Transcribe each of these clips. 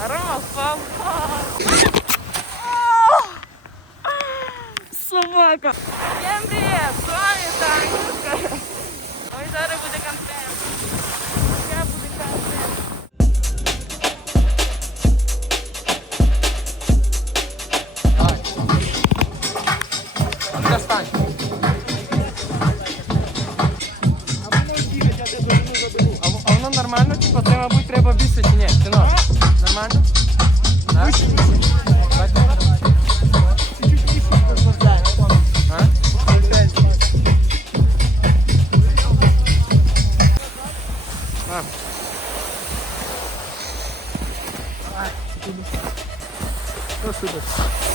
Рома впав. Собака. Всем привет! З вами Танюшка. Ой, зараз буде контент. Я буде контент. Достань. А, в- а воно нормально, типу, це, мабуть, треба більше чи ні? Синок, нормально? Так? Бачиш? А? А. Ну, супер.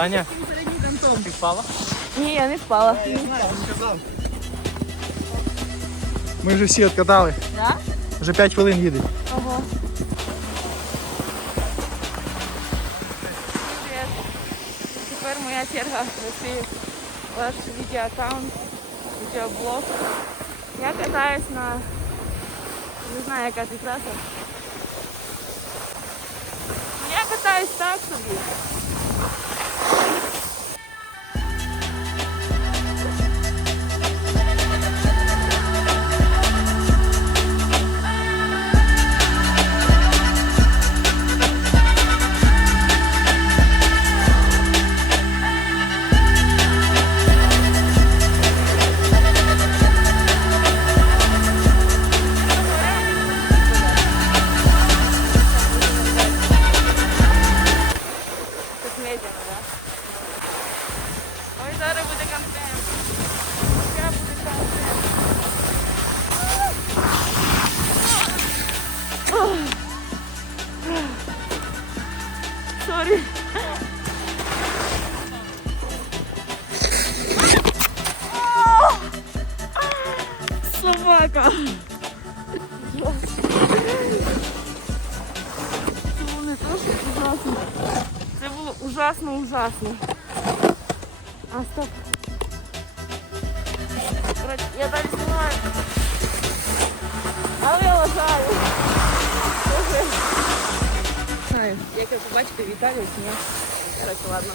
Таня, ти впала? Ні, я не впала. Ми вже всі відкатали. Да? Вже 5 хвилин їдуть. Ого. Привет. Тепер моя черга вести ваш відеоаккаунт, відеоблог. Я катаюсь на не знаю, яка це траса. Ну, Я катаюсь так собі. Ой, зараз буде контент. Я буду контент. Сорі. Собака. ужасно, ужасно. А, стоп. Коротше, я далі знімаю. Але я лажаю. Боже. Знаю, як ви побачите Віталію, чи ні. Коротше, ладно.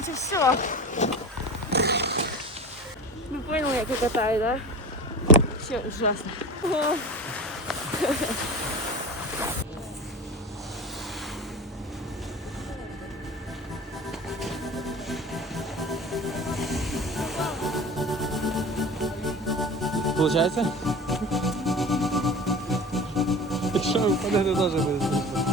Короче, все. Вы поняли, як я катаю, да? Все ужасно. О. Получається? Якщо ви впадете, теж буде.